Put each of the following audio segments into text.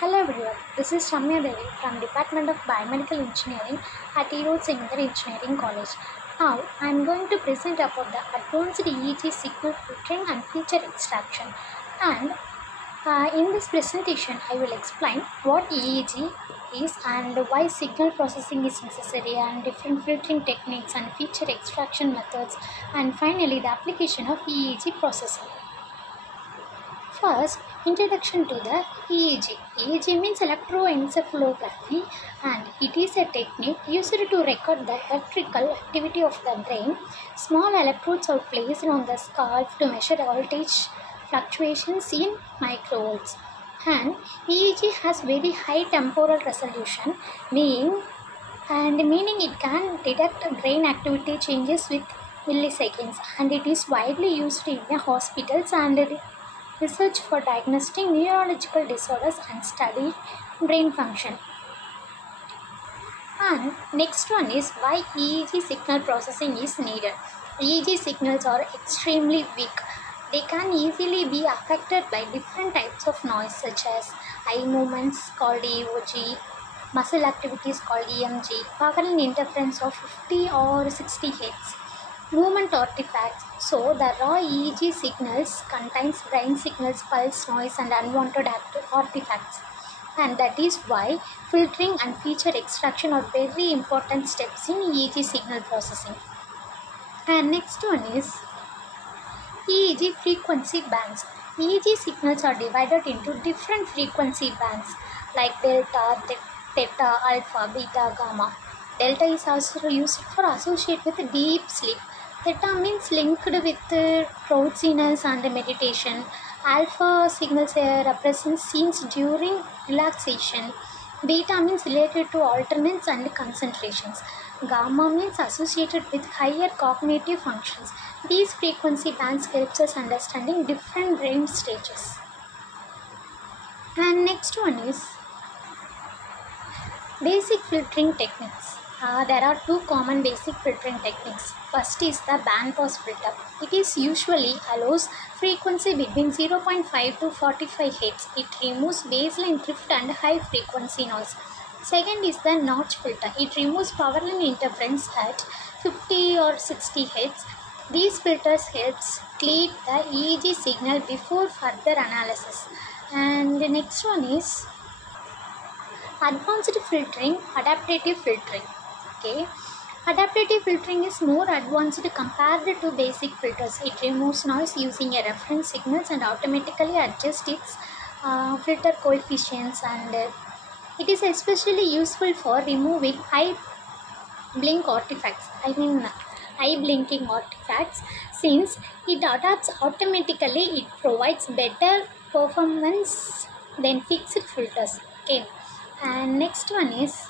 Hello everyone, this is Ramya Devi from Department of Biomedical Engineering at Secondary Engineering College. Now I am going to present about the advanced EEG signal filtering and feature extraction. And in this presentation, I will explain what EEG is and why signal processing is necessary and different filtering techniques and feature extraction methods, and finally the application of EEG processing. First, introduction to the EEG. EEG means electroencephalography, and it is a technique used to record the electrical activity of the brain. Small electrodes are placed on the scalp to measure voltage fluctuations in microvolts. And EEG has very high temporal resolution, meaning it can detect brain activity changes with milliseconds, and it is widely used in the hospitals and research for diagnosing neurological disorders and study brain function. And next one is why EEG signal processing is needed. EEG signals are extremely weak. They can easily be affected by different types of noise such as eye movements called EOG, muscle activities called EMG, power and interference of 50 or 60 Hz, movement artifacts. So the raw EEG signals contains brain signals, pulse, noise and unwanted artifacts. And that is why filtering and feature extraction are very important steps in EEG signal processing. And next one is EEG frequency bands. EEG signals are divided into different frequency bands like delta, theta, alpha, beta, gamma. Delta is also used for associate with deep sleep. Theta means linked with drowsiness and meditation. Alpha signals represent scenes during relaxation. Beta means related to alternates and concentrations. Gamma means associated with higher cognitive functions. These frequency bands helps us understanding different brain stages. And next one is basic filtering techniques. There are two common basic filtering techniques. First is the bandpass filter. It is usually allows frequency between 0.5 to 45 Hz. It removes baseline drift and high frequency noise. Second is the notch filter. It removes power line interference at 50 or 60 Hz. These filters helps clean the EEG signal before further analysis. And the next one is advanced filtering, adaptive filtering. Okay, adaptive filtering is more advanced compared to basic filters. It removes noise using a reference signals and automatically adjusts its filter coefficients, and it is especially useful for removing eye blinking artifacts. Since it adapts automatically, it provides better performance than fixed filters. Okay, and next one is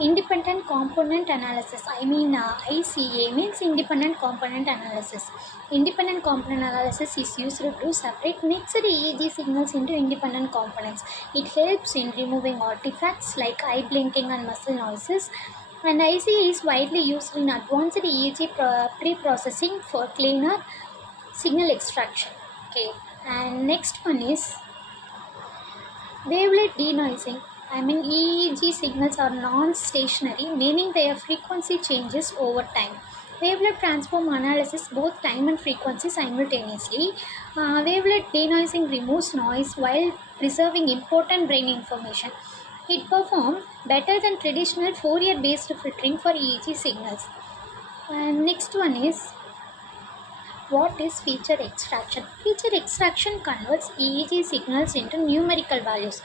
independent component analysis. ICA means independent component analysis. Independent component analysis is used to separate mixed EEG signals into independent components. It helps in removing artifacts like eye blinking and muscle noises. And ICA is widely used in advanced EEG pre-processing for cleaner signal extraction. Okay, and next one is wavelet denoising. EEG signals are non-stationary, meaning their frequency changes over time. Wavelet transform analysis both time and frequency simultaneously. Wavelet denoising removes noise while preserving important brain information. It performs better than traditional Fourier-based filtering for EEG signals. And next one is what is feature extraction? Feature extraction converts EEG signals into numerical values.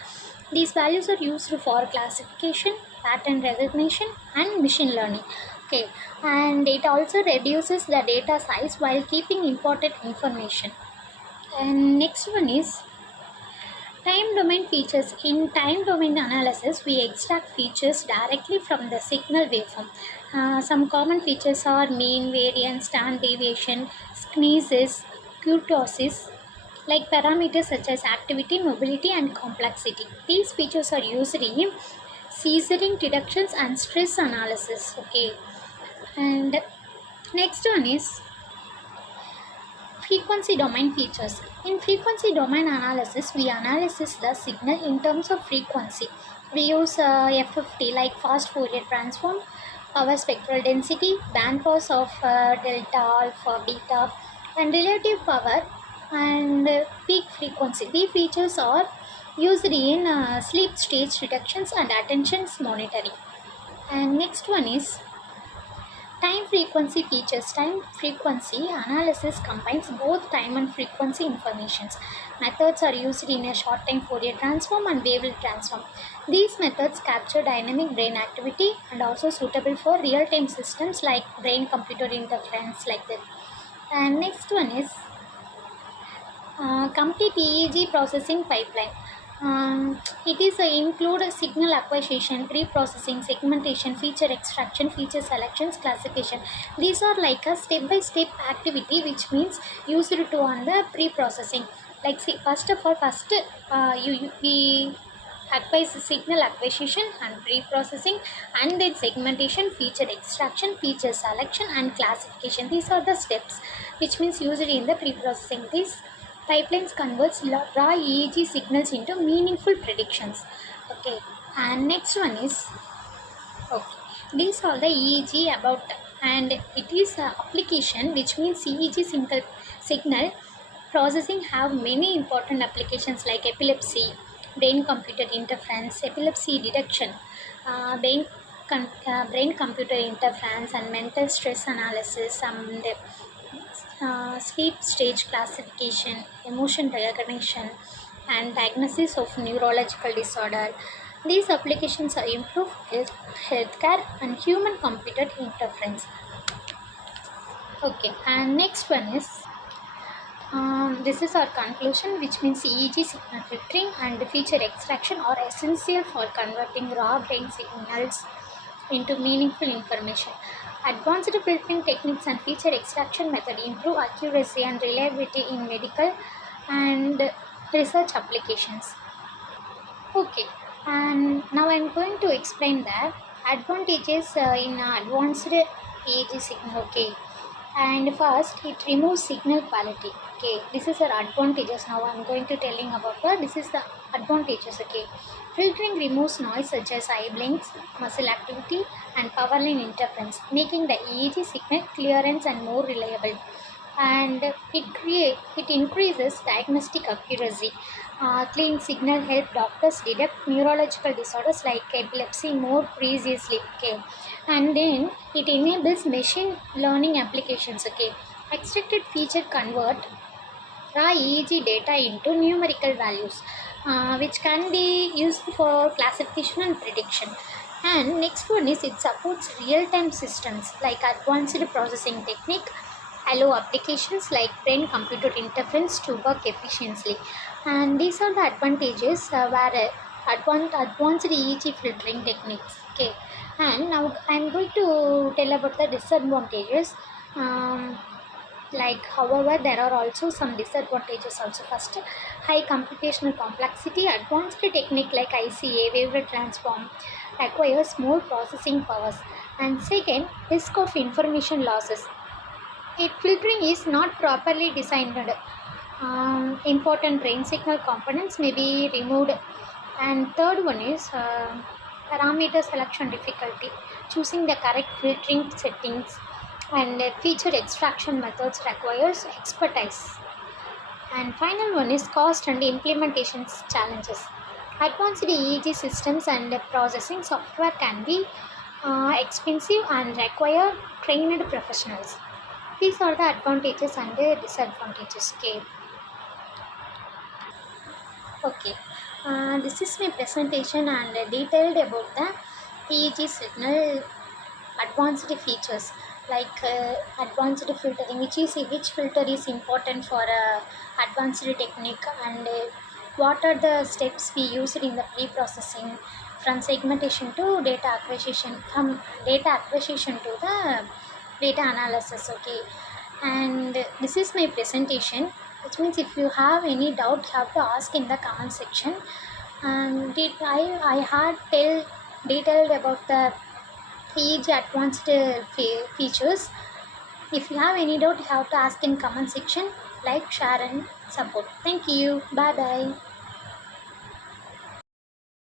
These values are used for classification, pattern recognition, and machine learning. Okay, and it also reduces the data size while keeping important information. And next one is time domain features. In time domain analysis, we extract features directly from the signal waveform. Some common features are mean, variance, standard deviation, squeezes, kurtosis, like parameters such as activity, mobility, and complexity. These features are used in scissoring deductions and stress analysis. Okay, and next one is Frequency domain features. In frequency domain analysis, we analyze the signal in terms of frequency. We use FFT like fast Fourier transform, power spectral density, bandpass of delta, alpha, beta, and relative power and peak frequency. These features are used in sleep stage reductions and attention monitoring. And next one is time frequency features. Time frequency analysis combines both time and frequency informations. Methods are used in a short time Fourier transform and wavelet transform. These methods capture dynamic brain activity and also suitable for real-time systems like brain-computer interference like that. And next one is complete EEG processing pipeline. It is include signal acquisition, pre-processing, segmentation, feature extraction, feature selections, classification. These are like a step-by-step activity, which means used to on the pre-processing. Like see, first we acquire signal acquisition and pre-processing, and then segmentation, feature extraction, feature selection, and classification. These are the steps which means used in the pre-processing. These pipelines converts raw EEG signals into meaningful predictions. Okay, and next one is okay. These are the EEG about, and it is application, which means EEG signal processing have many important applications like epilepsy, brain computer interference, epilepsy detection, brain computer interference, and mental stress analysis, and sleep stage classification, emotion recognition, and diagnosis of neurological disorder. These applications are improve healthcare and human computer interference. Okay, and next one is this is our conclusion, which means EEG signal filtering and feature extraction are essential for converting raw brain signals into meaningful information. Advanced filtering techniques and feature extraction method improve accuracy and reliability in medical and research applications. Okay, and now I am going to explain the advantages in advanced EEG signal. Okay, and first it removes signal quality. Okay, this is our advantages. Now I'm going to telling about this is the advantages. Okay, filtering removes noise such as eye blinks, muscle activity, and power line interference, making the EEG signal clearance and more reliable. And it increases diagnostic accuracy. Clean signal help doctors detect neurological disorders like epilepsy more precisely. Okay, and then it enables machine learning applications. Okay, extracted feature convert raw EEG data into numerical values, which can be used for classification and prediction. And next one is it supports real-time systems like advanced processing technique, allow applications like brain computer interference to work efficiently. And these are the advantages where advanced EEG filtering techniques. Okay, and now I'm going to tell about the disadvantages. Like however there are also some disadvantages also. First, high computational complexity. Advanced technique like ICA wavelet transform requires more processing powers. And second, risk of information losses. If filtering is not properly designed, important brain signal components may be removed. And third one is parameter selection difficulty. Choosing the correct filtering settings and feature extraction methods requires expertise. And final one is cost and implementation challenges. Advanced EEG systems and processing software can be expensive and require trained professionals. These are the advantages and the disadvantages. Okay. This is my presentation and detailed about the EEG signal advanced features like advanced filtering, which filter is important for advanced technique, and what are the steps we used in the pre-processing from segmentation to data acquisition, from data acquisition to the data analysis. Okay, and this is my presentation, which means if you have any doubt you have to ask in the comment section. And I had detailed about the EEG advanced features. If you have any doubt you have to ask in comment section. like, share, and support. Thank you. Bye bye.